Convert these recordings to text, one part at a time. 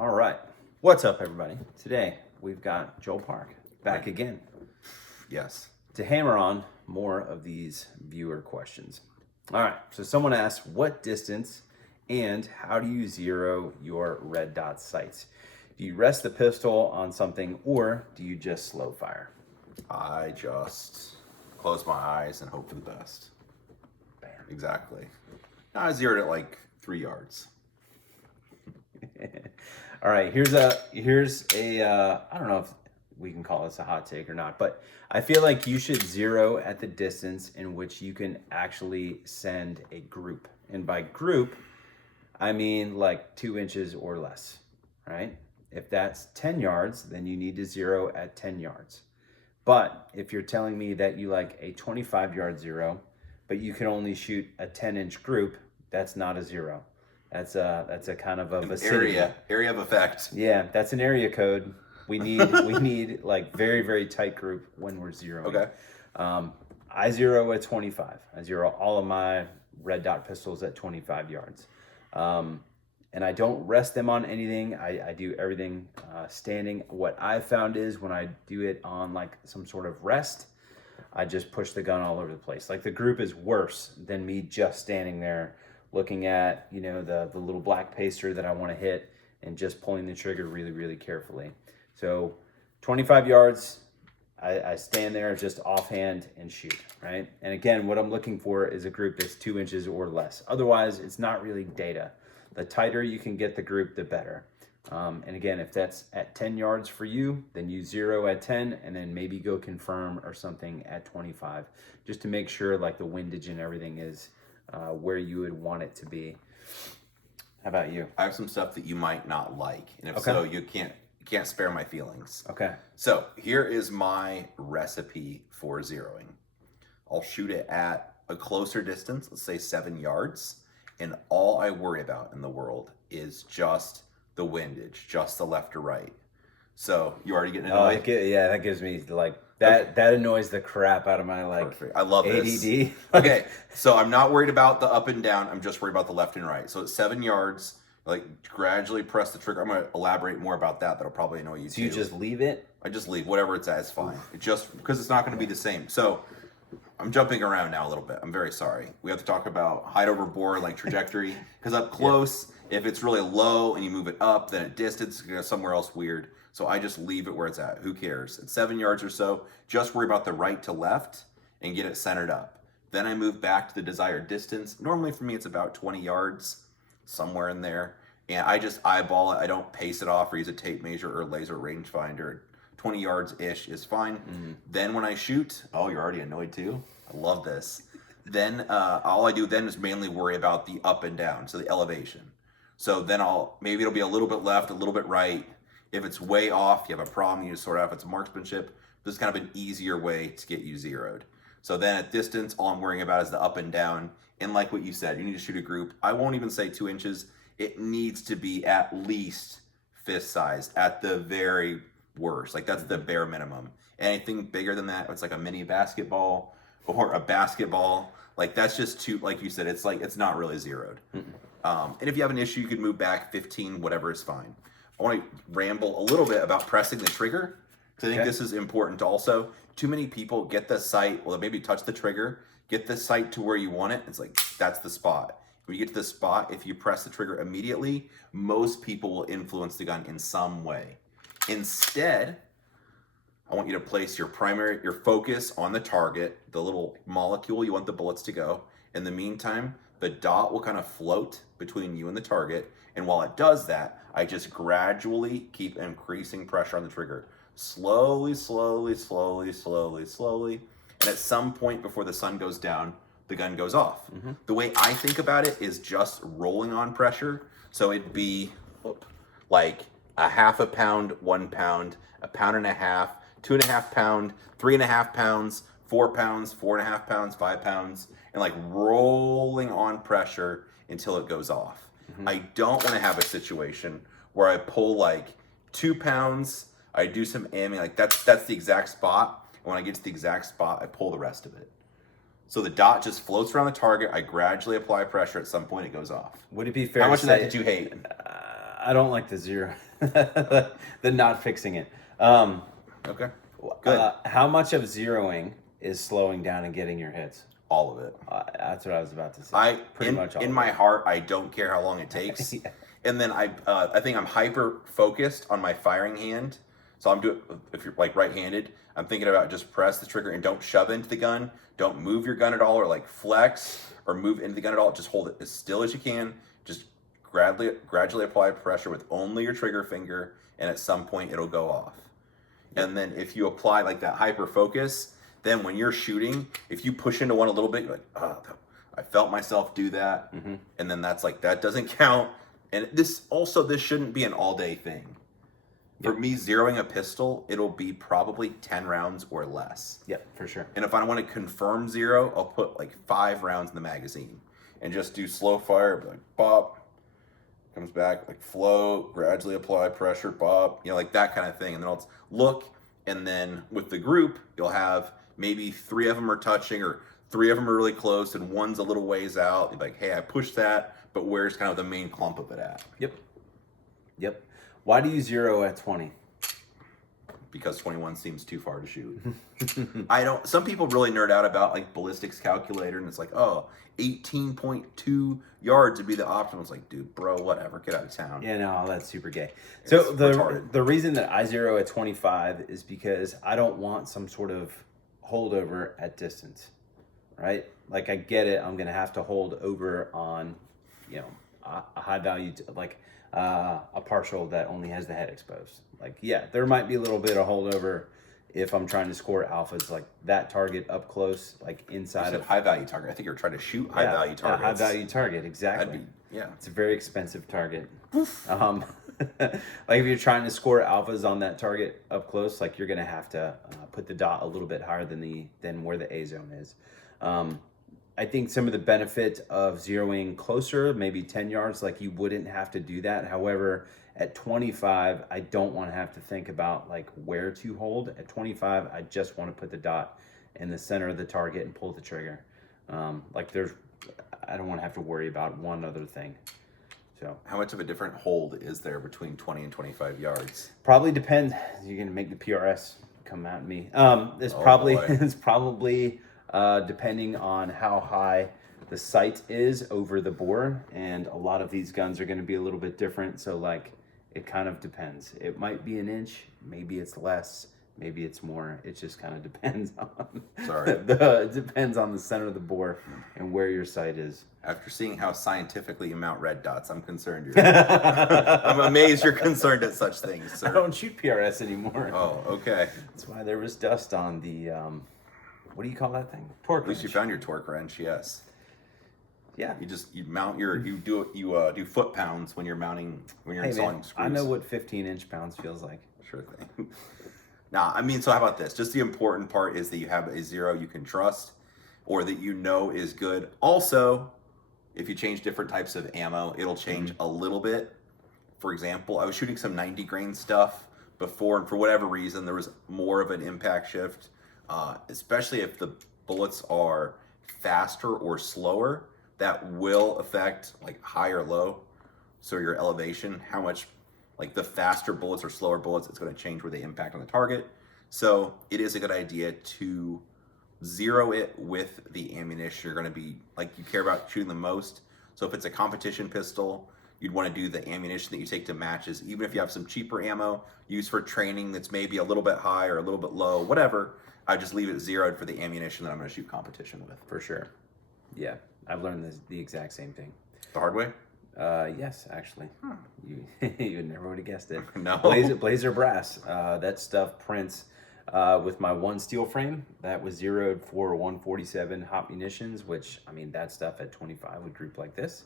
All right. What's up, everybody? Today, we've got Joel Park back again Yes. to hammer on more of these viewer questions. All right. So someone asked, what distance and how do you zero your red dot sights? Do you rest the pistol on something or do you just slow fire? I just close my eyes and hope for the best. Bam. Exactly. I zeroed it like 3 yards. All right, here's a I don't know if we can call this a hot take or not, but I feel like you should zero at the distance in which you can actually send a group. And by group, I mean like 2 inches or less, right? If that's 10 yards, then you need to zero at 10 yards. But if you're telling me that you like a 25-yard zero, but you can only shoot a 10-inch group, that's not a zero. That's a kind of a vicinity. Area of effect. Yeah, that's an area code. We need like very, very tight group when we're zeroing. Okay. I zero at 25. I zero all of my red dot pistols at 25 yards. And I don't rest them on anything. I do everything standing. What I've found is when I do it on like some sort of rest, I just push the gun all over the place. Like the group is worse than me just standing there looking at, you know, the little black paster that I want to hit and just pulling the trigger really, really carefully. So 25 yards, I stand there just offhand and shoot, right? And again, what I'm looking for is a group that's 2 inches or less. Otherwise, it's not really data. The tighter you can get the group, the better. And again, if that's at 10 yards for you, then you zero at 10 and then maybe go confirm or something at 25, just to make sure like the windage and everything is where you would want it to be. How about you? I have some stuff that you might not like, and if Okay. so, you can't spare my feelings. Okay. So here is my recipe for zeroing. I'll shoot it at a closer distance, let's say 7 yards, and all I worry about in the world is just the windage, just the left or right. So you already getting annoyed? Yeah, that gives me like that annoys the crap out of my like Perfect. I love this. ADD. Okay, so I'm not worried about the up and down. I'm just worried about the left and right. So at 7 yards, like gradually press the trigger. I'm going to elaborate more about that. That'll probably annoy you too. So you just leave it? I just leave whatever it's at. It's fine. It just because it's not going to be the same. So I'm jumping around now a little bit. I'm very sorry. We have to talk about height over bore, like trajectory. Because up close, if it's really low and you move it up, then at distance, it's going to go somewhere else weird. So I just leave it where it's at. Who cares? At 7 yards or so, just worry about the right to left and get it centered up. Then I move back to the desired distance. Normally for me, it's about 20 yards, somewhere in there. And I just eyeball it. I don't pace it off or use a tape measure or laser rangefinder. 20 yards-ish is fine. Mm-hmm. Then when I shoot, oh, you're already annoyed too? I love this. Then all I do then is mainly worry about the up and down, so the elevation. So then maybe it'll be a little bit left, a little bit right. If it's way off, you have a problem, you just sort out if it's marksmanship. This is kind of an easier way to get you zeroed. So then at distance, all I'm worrying about is the up and down. And like what you said, you need to shoot a group. I won't even say 2 inches. It needs to be at least fist sized at the very worst. Like that's the bare minimum. Anything bigger than that, it's like a mini basketball or a basketball. Like that's just too, like you said, it's like, it's not really zeroed. And if you have an issue, you can move back 15, whatever is fine. I want to ramble a little bit about pressing the trigger because I think this is important also. Too many people get the sight, well, maybe touch the trigger, get the sight to where you want it. It's like, that's the spot. When you get to the spot, if you press the trigger immediately, most people will influence the gun in some way. Instead, I want you to place your focus on the target, the little molecule you want the bullets to go. In the meantime, the dot will kind of float between you and the target. And while it does that, I just gradually keep increasing pressure on the trigger. Slowly, slowly, slowly, slowly, slowly. And at some point before the sun goes down, the gun goes off. Mm-hmm. The way I think about it is just rolling on pressure. So it'd be like a half a pound, 1 pound, a pound and a half, 2.5 pounds, 3.5 pounds, 4 pounds, 4.5 pounds, 5 pounds, and like rolling on pressure until it goes off. Mm-hmm. I don't want to have a situation where I pull like 2 pounds, I do some aiming, like that's the exact spot. And when I get to the exact spot, I pull the rest of it. So the dot just floats around the target. I gradually apply pressure. At some point, it goes off. Would it be fair How to much say, of that did you hate? I don't like the zero, the not fixing it. Um, Okay. Good. how much of zeroing is slowing down and getting your hits? All of it. That's what I was about to say. I Pretty much all in of my it. heart, I don't care how long it takes. Yeah. And then I think I'm hyper focused on my firing hand. So I'm doing, if you're like right-handed, I'm thinking about just press the trigger and don't shove into the gun. Don't move your gun at all, or like flex or move into the gun at all. Just hold it as still as you can. Just gradually apply pressure with only your trigger finger, and at some point it'll go off. And then if you apply like that hyper focus, then when you're shooting, if you push into one a little bit, you're like, oh, I felt myself do that. Mm-hmm. And then that's like, that doesn't count. And this shouldn't be an all day thing. For me, zeroing a pistol, it'll be probably 10 rounds or less. Yep, for sure. And if I want to confirm zero, I'll put like 5 rounds in the magazine and just do slow fire, like bop, comes back, like float, gradually apply pressure, bop, like that kind of thing. And then I'll look, and then with the group, you'll have maybe 3 of them are touching, or 3 of them are really close, and one's a little ways out. You're like, hey, I pushed that, but where's kind of the main clump of it at? Yep. Why do you zero at 20? Because 21 seems too far to shoot. Some people really nerd out about like ballistics calculator, and it's like, oh, 18.2 yards would be the optimal. It's like, dude, bro, whatever, get out of town. Yeah, no, that's super gay. So It's retarded. the reason that I zero at 25 is because I don't want some sort of holdover at distance, right? Like, I get it. I'm going to have to hold over on, a high value, a partial that only has the head exposed. Like, yeah, there might be a little bit of holdover if I'm trying to score alphas, like that target up close, like inside of high value target. I think you're trying to shoot high value targets. High value target, exactly. It's a very expensive target. Like if you're trying to score alphas on that target up close, like you're gonna have to put the dot a little bit higher than where the A zone is. I think some of the benefit of zeroing closer, maybe 10 yards, like you wouldn't have to do that. However, at 25, I don't want to have to think about like where to hold. At 25, I just want to put the dot in the center of the target and pull the trigger. I don't want to have to worry about one other thing. So how much of a different hold is there between 20 and 25 yards? Probably depends. You're gonna make the PRS come at me. It's probably depending on how high the sight is over the bore, and a lot of these guns are going to be a little bit different. So like, it kind of depends. It might be an inch, maybe it's less, maybe it's more. It just kind of depends on. It depends on the center of the bore and where your sight is. After seeing how scientifically you mount red dots, I'm concerned. I'm amazed you're concerned at such things, sir. I don't shoot PRS anymore. Oh, okay. That's why there was dust on the. What do you call that thing? Torque wrench. At least you found your torque wrench, yes. Yeah. You mount you do foot pounds when you're installing screws. I know what 15 inch pounds feels like. Sure thing. So how about this? Just the important part is that you have a zero you can trust, or that is good. Also, if you change different types of ammo, it'll change a little bit. For example, I was shooting some 90 grain stuff before, and for whatever reason, there was more of an impact shift. Especially if the bullets are faster or slower, that will affect like high or low. So your elevation, how much, like the faster bullets or slower bullets, it's going to change where they impact on the target. So it is a good idea to zero it with the ammunition you're going to be, like, you care about shooting the most. So if it's a competition pistol, you'd want to do the ammunition that you take to matches. Even if you have some cheaper ammo used for training that's maybe a little bit high or a little bit low, whatever, I just leave it zeroed for the ammunition that I'm going to shoot competition with. For sure. Yeah, I've learned the exact same thing. The hard way? Yes, actually. You never would have guessed it. No. Blazer brass. That stuff prints with my one steel frame. That was zeroed for 147 hot munitions, which, I mean, that stuff at 25 would group like this.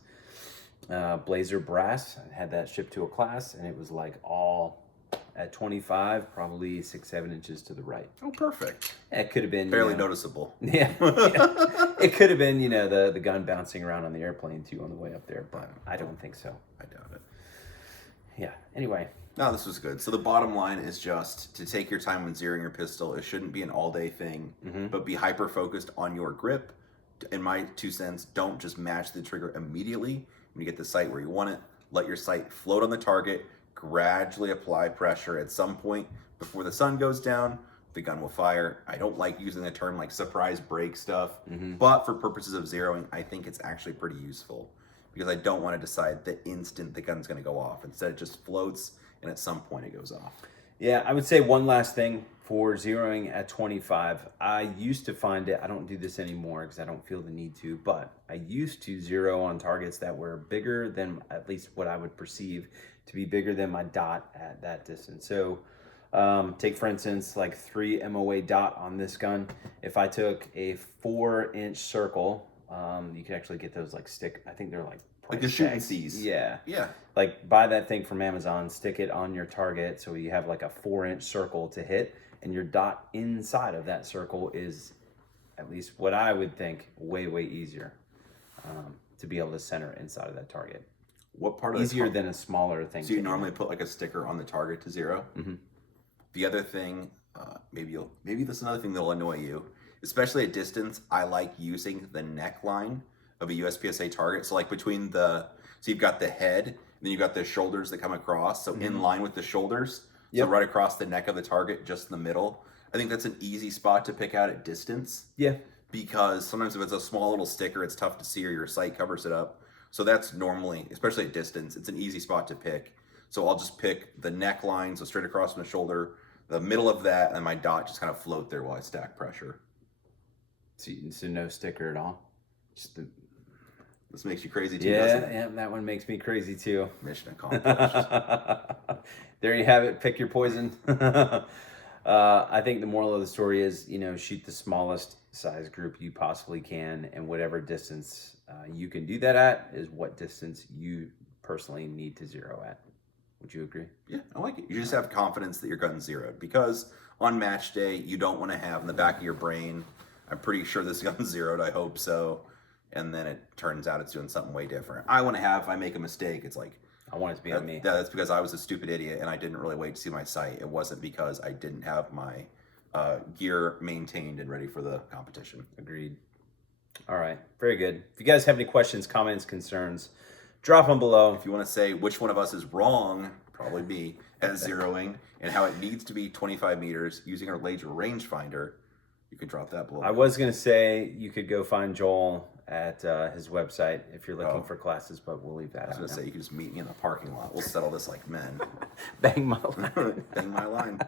Blazer brass. I had that shipped to a class, and it was like all at 25, probably 6-7 inches to the right. Oh, perfect. It could have been barely noticeable. Yeah. It could have been, the gun bouncing around on the airplane too on the way up there, but I don't think so. I doubt it. Yeah. Anyway. No, this was good. So the bottom line is just to take your time when zeroing your pistol. It shouldn't be an all-day thing, but be hyper-focused on your grip. In my 2 cents, don't just match the trigger immediately when you get the sight where you want it. let your sight float on the target, gradually apply pressure. At some point before the sun goes down, the gun will fire. I don't like using the term like surprise break stuff, but for purposes of zeroing, I think it's actually pretty useful because I don't want to decide the instant the gun's going to go off. Instead, it just floats and at some point it goes off. Yeah, I would say one last thing for zeroing at 25. I used to find it, I don't do this anymore because I don't feel the need to, but I used to zero on targets that were bigger than at least what I would perceive to be bigger than my dot at that distance. So take for instance like 3 MOA dot on this gun. If I took a 4-inch circle, you can actually get those like I think they're like the shooting C's. Yeah. Yeah. Like buy that thing from Amazon, stick it on your target so you have like a 4-inch circle to hit, and your dot inside of that circle is, at least what I would think, way easier to be able to center inside of that target. What part of easier than a smaller thing? So you normally put like a sticker on the target to zero. The other thing, maybe this is another thing that'll annoy you, especially at distance. I like using the neckline of a USPSA target. So like so you've got the head, and then you've got the shoulders that come across. So in line with the shoulders, so right across the neck of the target, just in the middle. I think that's an easy spot to pick out at distance. Yeah. Because sometimes if it's a small little sticker, it's tough to see or your sight covers it up. So that's normally, especially at distance, it's an easy spot to pick. So I'll just pick the neckline, so straight across from the shoulder, the middle of that, and my dot just kind of float there while I stack pressure. So no sticker at all? Just This makes you crazy too, doesn't it? Yeah, that one makes me crazy too. Mission accomplished. There you have it. Pick your poison. I think the moral of the story is, shoot the smallest size group you possibly can, and whatever distance you can do that at is what distance you personally need to zero at. Would you agree? Yeah, I like it. You just have confidence that your gun's zeroed, because on match day, you don't want to have in the back of your brain, I'm pretty sure this gun's zeroed, I hope so. And then it turns out it's doing something way different. I want to have, if I make a mistake, it's like, I want it to be on me. That's because I was a stupid idiot and I didn't really wait to see my sight. It wasn't because I didn't have my gear maintained and ready for the competition. Agreed. All right. Very good. If you guys have any questions, comments, concerns, drop them below. If you want to say which one of us is wrong, probably me, at zeroing, and how it needs to be 25 meters using our laser rangefinder, you can drop that below. I was going to say you could go find Joel at his website if you're looking for classes, but we'll leave that out. I was going to say you can just meet me in the parking lot. We'll settle this like men. Bang my line. Bang my line.